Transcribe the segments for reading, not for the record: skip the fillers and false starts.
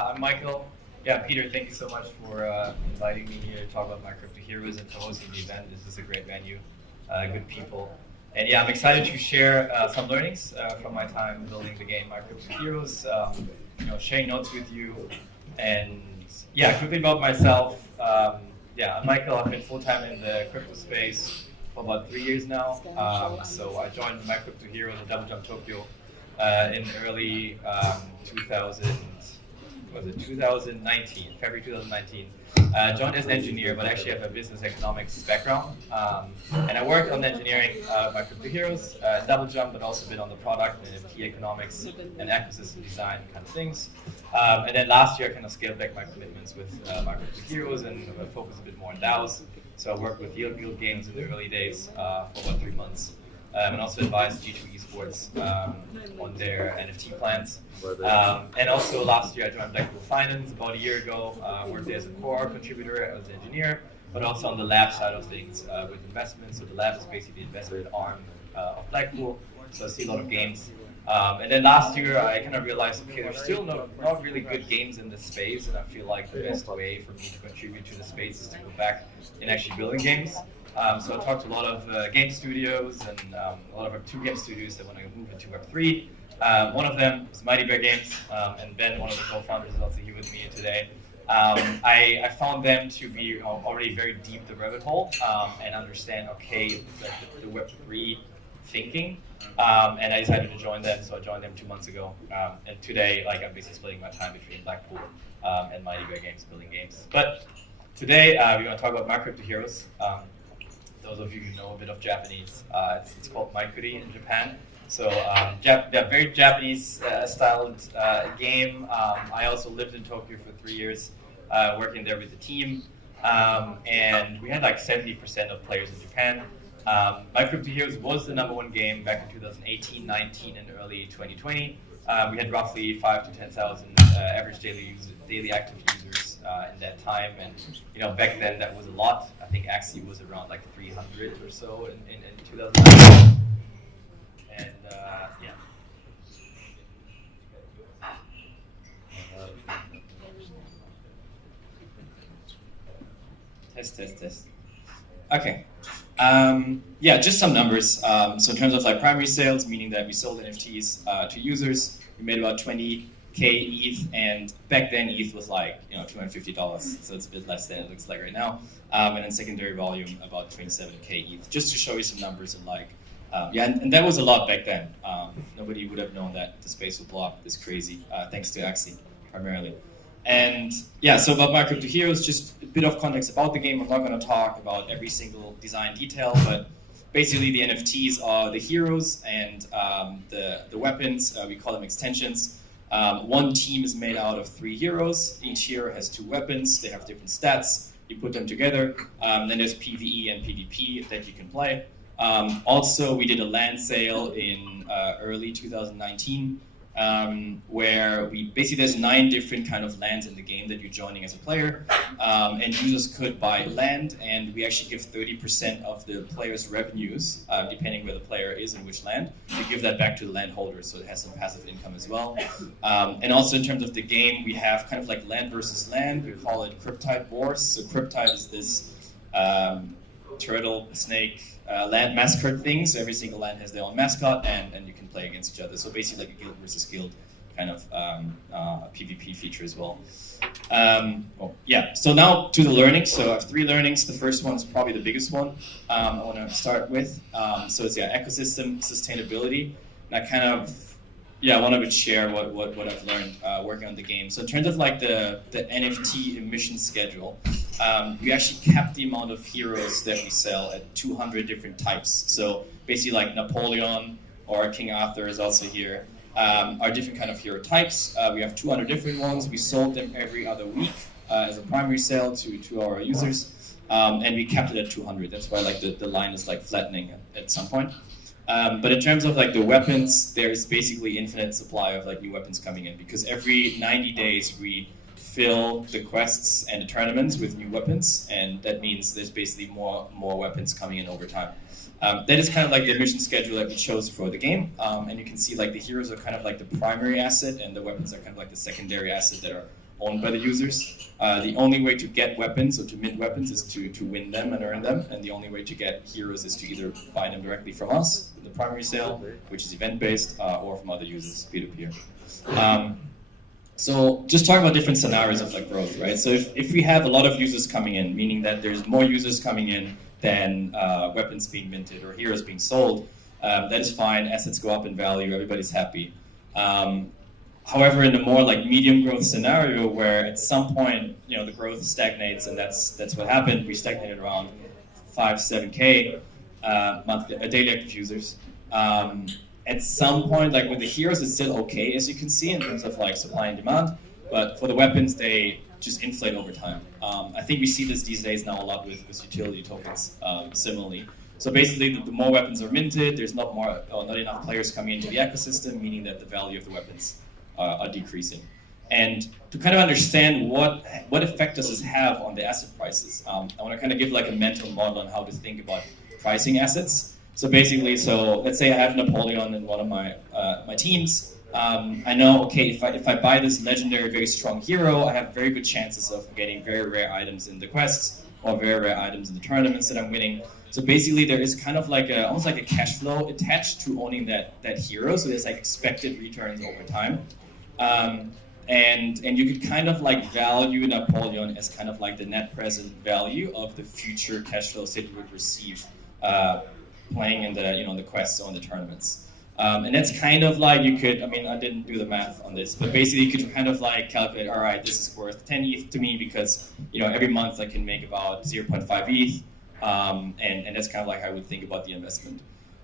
I'm Michael. Yeah, Peter, thank you so much for inviting me here to talk about my crypto heroes and for hosting the event. This is a great venue, good people. And yeah, I'm excited to share some learnings from my time building the game My Crypto Heroes, sharing notes with you. And yeah, quickly about myself. Yeah, I'm Michael. I've been full-time in the crypto space for about 3 years now. So I joined My Crypto Heroes in Double Jump Tokyo in early 2000. Was it 2019, February 2019. Joined as an engineer, but actually have a business economics background. And I worked on engineering my crypto heroes, double jump, but also been on the product and NFT economics and ecosystem design kind of things. And then last year I kind of scaled back my commitments with my crypto heroes and focused a bit more on DAOs. So I worked with Building Games in the early days for about 3 months. And also advised G2 Esports on their NFT plans. And also last year I joined Blackpool Finance about a year ago, worked there as a core contributor, as an engineer, but also on the lab side of things with investments. So the lab is basically the investment arm of Blackpool, so I see a lot of games. And then last year I kind of realized, okay, there's still not really good games in this space, and I feel like the best way for me to contribute to the space is to go back and actually building games. So I talked to a lot of game studios and a lot of Web2 game studios that want to move into Web3. One of them is Mighty Bear Games, and Ben, one of the co-founders, is also here with me today. I found them to be already very deep the rabbit hole and understand, okay, the Web3 thinking. And I decided to join them, so I joined them 2 months ago. And today, I'm basically splitting my time between Blackpool and Mighty Bear Games, building games. But today, we're going to talk about My Crypto Heroes. Those of you who know a bit of Japanese, it's called MyCrypto in Japan. So very Japanese styled game. I also lived in Tokyo for 3 years, working there with the team. And we had like 70% of players in Japan. My Crypto Heroes was the #1 game back in 2018, 19, and early 2020. We had roughly 5 to 10,000 average daily active users in that time, and back then that was a lot. I think Axie was around like 300 or so in 2009. And yeah. Test. Okay. Yeah, just some numbers. So in terms of like primary sales, meaning that we sold NFTs to users, we made about 20K ETH, and back then ETH was like $250, so it's a bit less than it looks like right now. And then secondary volume about 27K ETH, just to show you some numbers and and that was a lot back then. Nobody would have known that the space would blow up this crazy, thanks to Axie primarily. And yeah, so about My Crypto Heroes, just a bit of context about the game. I'm not going to talk about every single design detail, but basically the NFTs are the heroes and the weapons. We call them extensions. One team is made out of 3 heroes. Each hero has 2 weapons. They have different stats. You put them together. Then there's PvE and PvP that you can play. Also, we did a land sale in early 2019. Where there's 9 different kind of lands in the game that you're joining as a player, and users could buy land, and we actually give 30% of the player's revenues, depending where the player is and which land, we give that back to the landholders, so it has some passive income as well. And also in terms of the game, we have kind of like land versus land. We call it Cryptide Wars. So Cryptide is this turtle, snake, land mascot thing. So every single land has their own mascot, and you can play against each other. So basically like a guild versus guild kind of PvP feature as well. So now to the learnings. So I have 3 learnings. The first one is probably the biggest one I want to start with. So it's ecosystem sustainability. And I wanted to share what I've learned working on the game. So in terms of like the NFT emission schedule, we actually capped the amount of heroes that we sell at 200 different types. So basically like Napoleon or King Arthur is also here, are different kind of hero types. We have 200 different ones. We sold them every other week as a primary sale to our users, and we capped it at 200. That's why like the line is like flattening at some point. But in terms of like the weapons, there's basically infinite supply of like new weapons coming in, because every 90 days we fill the quests and the tournaments with new weapons, and that means there's basically more weapons coming in over time. That is kind of like the mission schedule that we chose for the game, and you can see like the heroes are kind of like the primary asset, and the weapons are kind of like the secondary asset that are owned by the users. The only way to get weapons or to mint weapons is to win them and earn them, and the only way to get heroes is to either buy them directly from us, in the primary sale, which is event-based, or from other users, peer-to-peer. So just talk about different scenarios of like growth, right? So if we have a lot of users coming in, meaning that there's more users coming in than weapons being minted or heroes being sold, that is fine. Assets go up in value. Everybody's happy. However, in a more like medium growth scenario, where at some point the growth stagnates, and that's what happened. We stagnated around 5-7K daily active users. At some point, like with the heroes, it's still okay, as you can see, in terms of like supply and demand. But for the weapons, they just inflate over time. I think we see this these days now a lot with utility tokens, similarly. So basically, the more weapons are minted, there's not enough players coming into the ecosystem, meaning that the value of the weapons are decreasing. And to kind of understand what effect does this have on the asset prices, I want to kind of give like a mental model on how to think about pricing assets. So basically, let's say I have Napoleon in one of my teams. I know, okay, if I buy this legendary, very strong hero, I have very good chances of getting very rare items in the quests or very rare items in the tournaments that I'm winning. So basically, there is kind of like almost like a cash flow attached to owning that hero. So there's like expected returns over time, and you could kind of like value Napoleon as kind of like the net present value of the future cash flows that you would receive playing in the quests or in the tournaments. And that's kind of like I didn't do the math on this, but basically you could kind of like calculate, all right, this is worth 10 ETH to me because every month I can make about 0.5 ETH, and that's kind of like how I would think about the investment.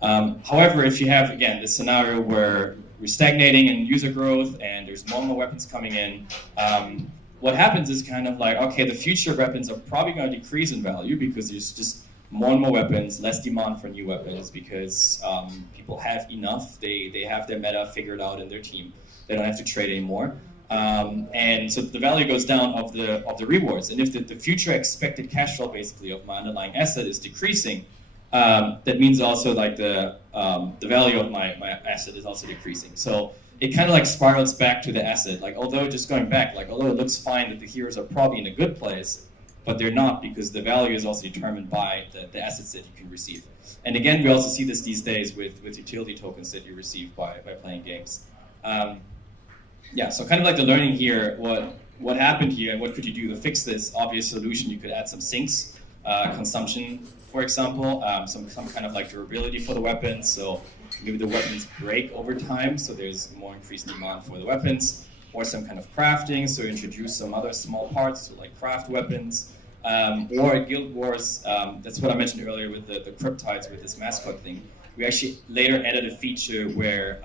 However, if you have, again, this scenario where we're stagnating in user growth and there's more and more weapons coming in, what happens is kind of like, okay, the future weapons are probably going to decrease in value because there's just more and more weapons, less demand for new weapons because people have enough. They have their meta figured out in their team. They don't have to trade anymore. And so the value goes down of the rewards. And if the future expected cash flow basically of my underlying asset is decreasing, that means also like the value of my asset is also decreasing. So it kind of like spirals back to the asset. Like although it looks fine that the heroes are probably in a good place, but they're not because the value is also determined by the assets that you can receive. And again, we also see this these days with utility tokens that you receive by playing games. So kind of like the learning here, what happened here and what could you do to fix this? Obvious solution, you could add some sinks, consumption, for example, some kind of like durability for the weapons. So maybe the weapons break over time, so there's more increased demand for the weapons. Or some kind of crafting, so introduce some other small parts to like craft weapons, or at Guild Wars, that's what I mentioned earlier with the Cryptides, with this mascot thing. We actually later added a feature where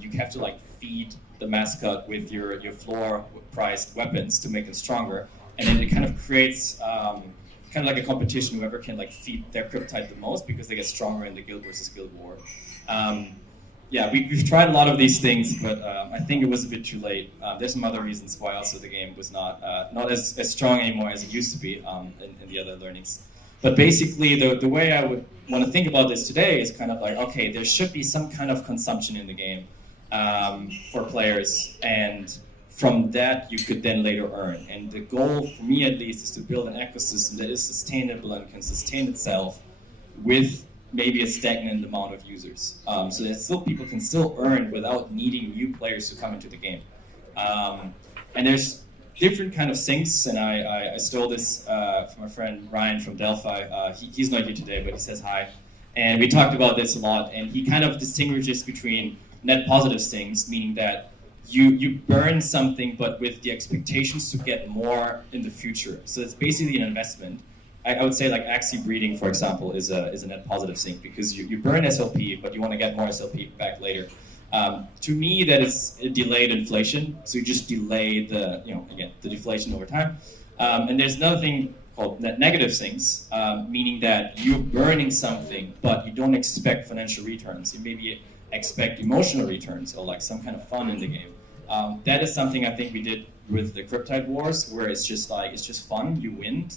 you have to like feed the mascot with your floor priced weapons to make them stronger, and then it kind of creates kind of like a competition, whoever can like feed their Cryptide the most because they get stronger in the Guild versus Guild War. We've tried a lot of these things, but I think it was a bit too late. There's some other reasons why also the game was not as strong anymore as it used to be in the other learnings. But basically, the way I would want to think about this today is kind of like, okay, there should be some kind of consumption in the game for players, and from that you could then later earn. And the goal, for me at least, is to build an ecosystem that is sustainable and can sustain itself with maybe a stagnant amount of users, so that people can still earn without needing new players to come into the game. And there's different kind of sinks, and I stole this from a friend Ryan from Delphi. He's not here today, but he says hi. And we talked about this a lot, and he kind of distinguishes between net positive sinks, meaning that you burn something, but with the expectations to get more in the future. So it's basically an investment. I would say like Axie breeding, for example, is a net positive sink because you burn SLP, but you want to get more SLP back later. To me, that is a delayed inflation. So you just delay the deflation over time. And there's another thing called net negative sinks, meaning that you're burning something, but you don't expect financial returns. You maybe expect emotional returns or like some kind of fun in the game. That is something I think we did with the Cryptide Wars, where it's just fun, you win.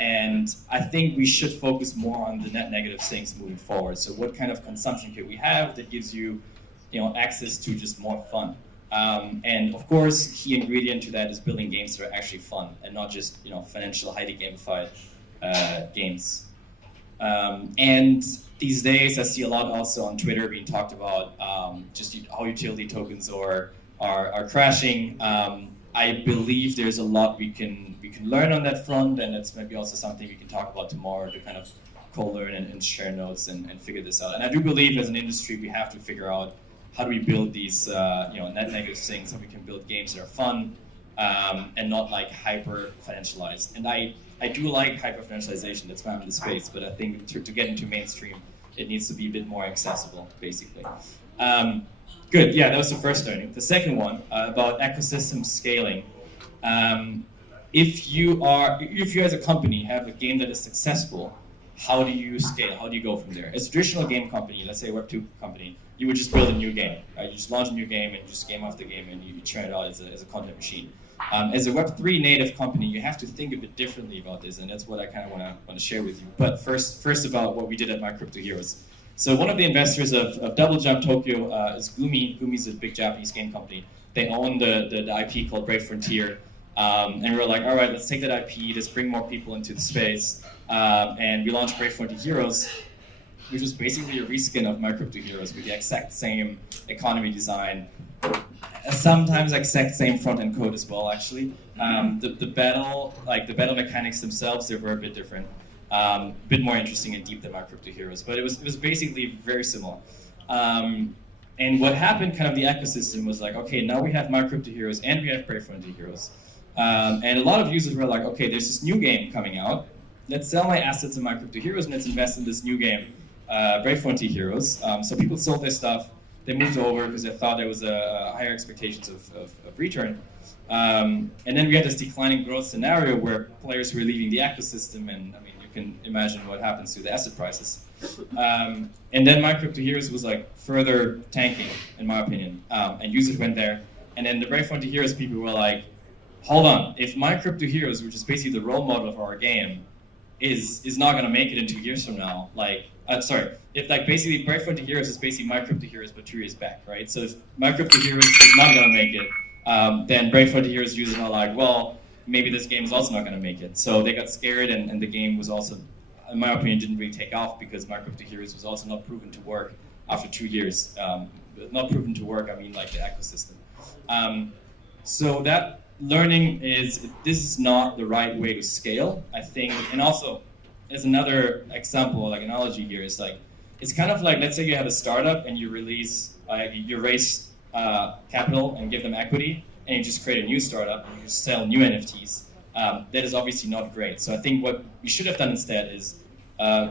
And I think we should focus more on the net negative sinks moving forward. So what kind of consumption could we have that gives you, access to just more fun? And of course, key ingredient to that is building games that are actually fun and not just financial, highly gamified games. And these days, I see a lot also on Twitter being talked about just how utility tokens are crashing. I believe there's a lot we can learn on that front, and it's maybe also something we can talk about tomorrow to kind of co-learn and share notes and figure this out. And I do believe as an industry we have to figure out how do we build these net negative things, so we can build games that are fun and not like hyper financialized. And I do like hyper financialization, that's why I'm in the space, but I think to get into mainstream it needs to be a bit more accessible, basically. Good, yeah, that was the first learning. The second one, about ecosystem scaling. If you as a company have a game that is successful, how do you scale? How do you go from there? As a traditional game company, let's say a Web2 company, you would just build a new game, right? You just launch a new game and just game after game and you churn it out as a content machine. As a Web3 native company, you have to think a bit differently about this, and that's what I kind of want to share with you. But first about what we did at MyCryptoHeroes. So one of the investors of Double Jump Tokyo is Gumi. Gumi's a big Japanese game company. They own the IP called Brave Frontier. And we were like, all right, let's take that IP, let's bring more people into the space. And we launched Brave Frontier Heroes, which was basically a reskin of MyCryptoHeroes with the exact same economy design, sometimes exact same front-end code as well, actually. The battle mechanics themselves, they were a bit different. A bit more interesting and deep than MyCryptoHeroes, but it was basically very similar. And what happened, kind of the ecosystem was like, okay, now we have MyCryptoHeroes and we have Brave Frontier Heroes. And a lot of users were like, okay, there's this new game coming out. Let's sell my assets in MyCryptoHeroes and let's invest in this new game, Brave Frontier Heroes. So people sold their stuff. They moved over because they thought there was a higher expectations of return. And then we had this declining growth scenario where players were leaving the ecosystem, and I mean, you can imagine what happens to the asset prices. And then MyCryptoHeroes was like further tanking, in my opinion, and users went there. And then the Brave Frontier Heroes people were like, hold on, if MyCryptoHeroes, which is basically the role model of our game, is not going to make it in 2 years from now, if like basically Brave Frontier Heroes is basically MyCryptoHeroes but 2 years back, right? So if MyCryptoHeroes is not going to make it, then Brave Frontier Heroes users are like, well, maybe this game is also not going to make it. So they got scared, and the game was also, in my opinion, didn't really take off because MyCryptoHeroes was also not proven to work after 2 years. Not proven to work, I mean like the ecosystem. So that learning is, this is not the right way to scale, I think. And also, as another example, like analogy here, is like, it's kind of like, let's say you have a startup and you release, you raise capital and give them equity, and you just create a new startup and you just sell new NFTs. That is obviously not great. So I think what we should have done instead is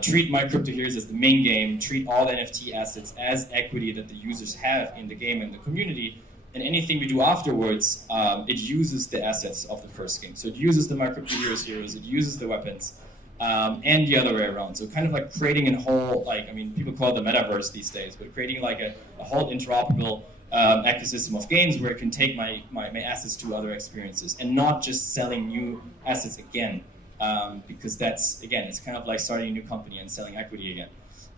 treat MyCryptoHeroes as the main game, treat all the NFT assets as equity that the users have in the game and the community, and anything we do afterwards, it uses the assets of the first game. So it uses the MyCryptoHeroes heroes, it uses the weapons, and the other way around. So kind of like creating a whole, like, I mean, people call it the metaverse these days, but creating like a whole interoperable ecosystem of games where it can take my assets to other experiences and not just selling new assets again, because that's, again, it's kind of like starting a new company and selling equity again.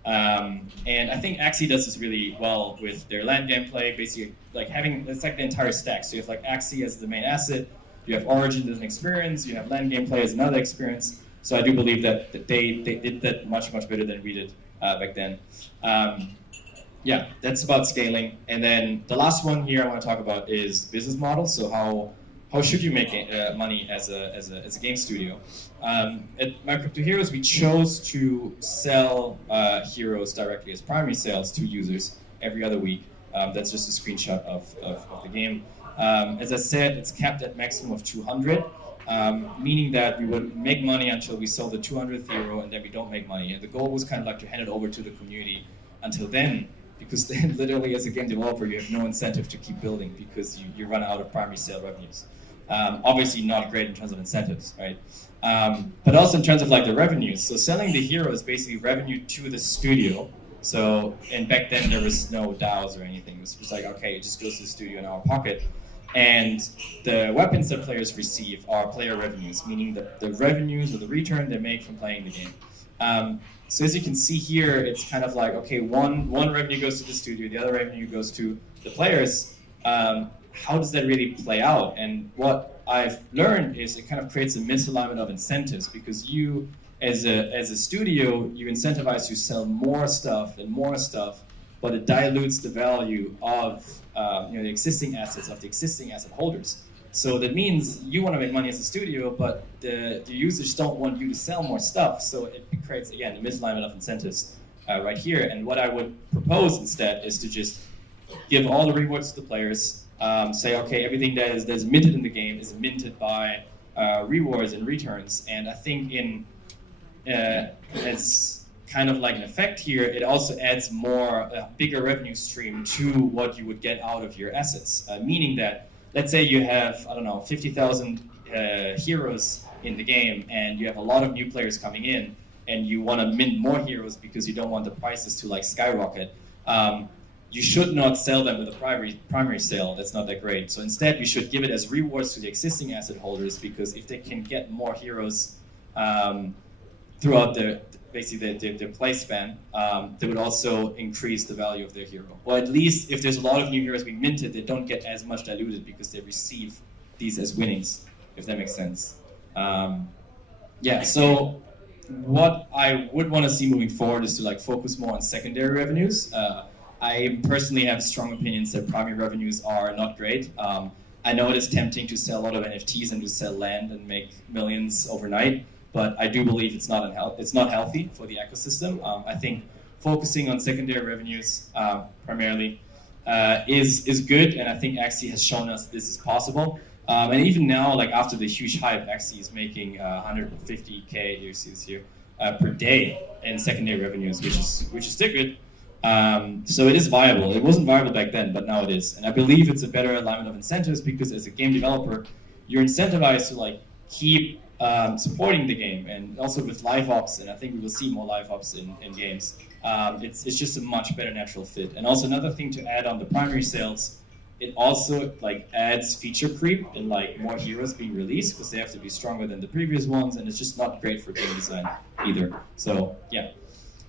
And I think Axie does this really well with their land gameplay, basically like having, it's like the entire stack. So you have like Axie as the main asset, you have Origin as an experience, you have land gameplay as another experience. So I do believe that they did that much better than we did back then. Yeah, that's about scaling. And then the last one here I want to talk about is business model. So how should you make money as a game studio? At MyCryptoHeroes, we chose to sell heroes directly as primary sales to users every other week. That's just a screenshot of the game. As I said, it's capped at maximum of 200, meaning that we would make money until we sell the 200th hero, and then we don't make money. And the goal was kind of like to hand it over to the community until then, because then literally as a game developer, you have no incentive to keep building because you run out of primary sale revenues. Obviously not great in terms of incentives, right? But also in terms of like the revenues. So selling the hero is basically revenue to the studio. So, and back then there was no DAOs or anything. It was just like, okay, it just goes to the studio in our pocket. And the weapons that players receive are player revenues, meaning the revenues or the return they make from playing the game. So as you can see here, it's kind of like, okay, one revenue goes to the studio, the other revenue goes to the players. how does that really play out? And what I've learned is it kind of creates a misalignment of incentives, because you, as a studio, you incentivize to sell more stuff and more stuff, but it dilutes the value of the existing assets of the existing asset holders. So that means you want to make money as a studio, but the users don't want you to sell more stuff. So it creates, again, a misalignment of incentives right here. And what I would propose instead is to just give all the rewards to the players. Say, okay, everything that's minted in the game is minted by rewards and returns. And I think as kind of like an effect here, it also adds a bigger revenue stream to what you would get out of your assets. Meaning that, let's say you have, 50,000 heroes in the game, and you have a lot of new players coming in, and you want to mint more heroes because you don't want the prices to like skyrocket. You should not sell them with a primary sale. That's not that great. So instead, you should give it as rewards to the existing asset holders, because if they can get more heroes throughout their play span, they would also increase the value of their hero. Or at least, if there's a lot of new heroes being minted, they don't get as much diluted because they receive these as winnings, if that makes sense. So what I would want to see moving forward is to focus more on secondary revenues. I personally have strong opinions that primary revenues are not great. I know it is tempting to sell a lot of NFTs and to sell land and make millions overnight, but I do believe it's not healthy for the ecosystem. I think focusing on secondary revenues primarily is good, and I think Axie has shown us this is possible. And even now, after the huge hype, Axie is making 150K here per day in secondary revenues, which is still good. So it is viable. It wasn't viable back then, but now it is. And I believe it's a better alignment of incentives, because as a game developer, you're incentivized to keep supporting the game, and also with live ops, and I think we will see more live ops in games. It's just a much better natural fit. And also another thing to add on the primary sales, it also adds feature creep and more heroes being released, because they have to be stronger than the previous ones, and it's just not great for game design either. So yeah.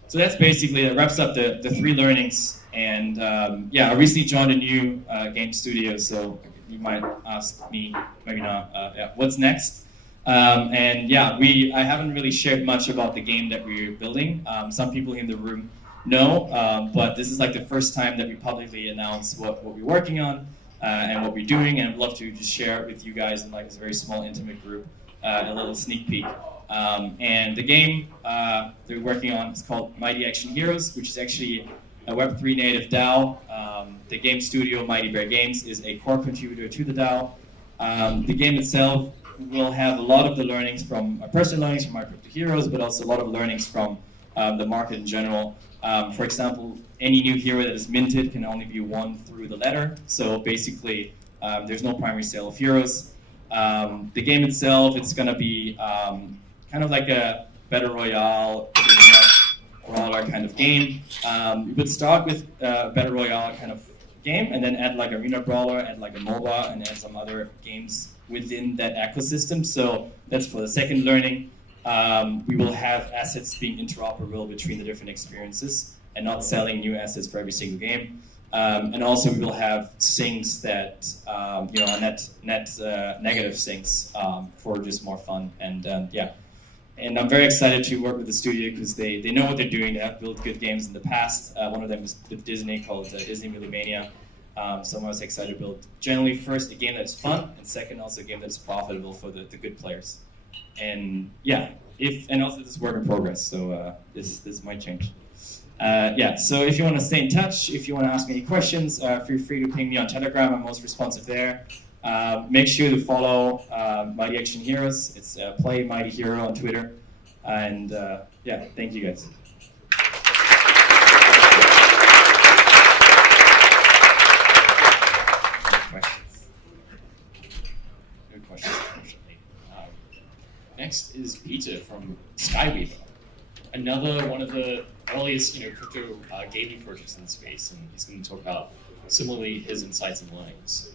So that's basically, it wraps up the three learnings. And I recently joined a new game studio, so you might ask me, maybe not, what's next? I haven't really shared much about the game that we're building. Some people in the room know, but this is the first time that we publicly announce what we're working on and what we're doing, and I'd love to just share it with you guys in this very small, intimate group, a little sneak peek. And the game that we're working on is called Mighty Action Heroes, which is actually a Web3 native DAO. The game studio, Mighty Bear Games, is a core contributor to the DAO. The game itself will have a lot of the learnings from personal learnings from MyCryptoHeroes, but also a lot of learnings from the market in general. For example, any new hero that is minted can only be won through the ladder. So basically, there's no primary sale of heroes. The game itself, it's going to be kind of like a Battle Royale, brawler kind of game. We would start with a Battle Royale kind of game, and then add Arena Brawler, add a MOBA, and add some other games within that ecosystem. So that's for the second learning. We will have assets being interoperable between the different experiences and not selling new assets for every single game. And also we will have syncs that, are net negative syncs for just more fun. And And I'm very excited to work with the studio because they know what they're doing. They have built good games in the past. One of them was with Disney called Disney Mania. So I'm always excited to build generally first a game that's fun, and second also a game that's profitable for the good players. And and also this is work in progress, so this might change. So if you want to stay in touch, if you want to ask me any questions, feel free to ping me on Telegram. I'm most responsive there. Make sure to follow Mighty Action Heroes. It's Play Mighty Hero on Twitter. And thank you guys. Good questions, unfortunately. Next is Peter from Skyweaver, another one of the earliest crypto gaming projects in the space, and he's going to talk about similarly his insights and learnings.